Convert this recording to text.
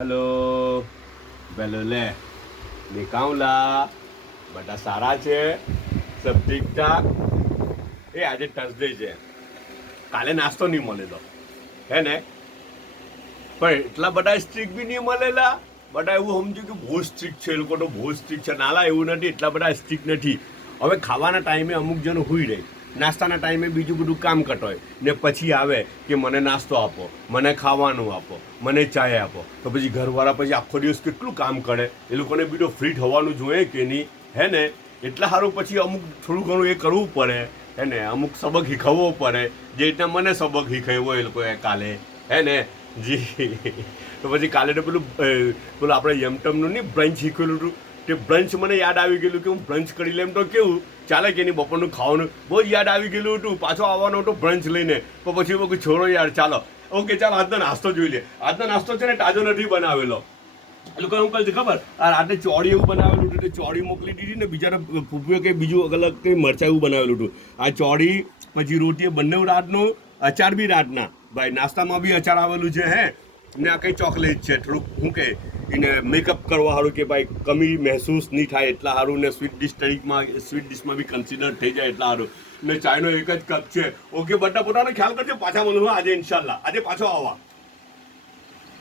hello bellow લે નિકાઉલા બધા સારા છે સબ ઠીક ઠાક આજે થર્સડે છે કાલે નાસ્તો નહીં મળેલો હે ને પણ એટલા બધા સ્ટ્રીક બી નહીં મળેલા બધા એવું સમજ્યું કે બહુ સ્ટ્રીક છે એ લોકો તો બહુ સ્ટ્રીક છે નાલા એવું નથી એટલા બધા સ્ટ્રીક નથી હવે ખાવાના ટાઈમે અમુક જણ હુઈ રહે નાસ્તાના ટાઈમે બીજું બધું કામ કટોય ને પછી આવે કે મને નાસ્તો આપો મને ખાવાનું આપો મને ચાય આપો તો પછી ઘરવાળા પછી આખો દિવસ કેટલું કામ કરે એ લોકોને બીજું ફ્રી થવાનું જોઈએ કે નહીં હે ને એટલા સારું પછી અમુક થોડું ઘણું એ કરવું પડે હે ને અમુક સબક શીખવવો પડે જે રીતના મને સબક શીખવ્યો એ લોકોએ કાલે હે ને જી તો પછી કાલે તો પેલું આપણે યમટમનું નહીં બ્રંચ શીખવેલું હતું તે બ્રંચ મને યાદ આવી ગયેલું કે હું બ્રંચ કરી લેમ તો કેવું ચાલે કે નહીં બપોરનું ખાવાનું બહુ જ યાદ આવી ગયેલું હતું પાછો આવવાનો હતો બ્રંચ લઈને તો પછી મેં છોડો યાર ચાલો ઓકે ચાલો આજનો નાસ્તો જોઈ લે આજનો નાસ્તો છે ને તાજો નથી બનાવેલો એ લોકો એવું કહે ખબર આ રાતે ચોળી એવું બનાવેલું હતું ચોળી મોકલી દીધી ને બીજાને ફૂફીઓ કે બીજું અલગ કંઈ મરચાં એવું બનાવેલું હતું આ ચોળી પછી રોટી બંને રાતનું અચાર બી રાતના ભાઈ નાસ્તામાં બી અચાર આવેલું છે હે ને આ કંઈ ચોકલેટ છે થોડુંક શું કે એને મેકઅપ કરવા સારું કે ભાઈ કમી મહેસૂસ નહીં થાય એટલા સારું ને સ્વીટ ડિશમાં બી કન્સિડર થઈ જાય એટલા સારું ને ચાયનો એક જ કપ છે ઓકે બધા પોતાનો ખ્યાલ કરજો પાછા મળવું આજે ઇન્શાલ્લાહ આજે પાછો આવવા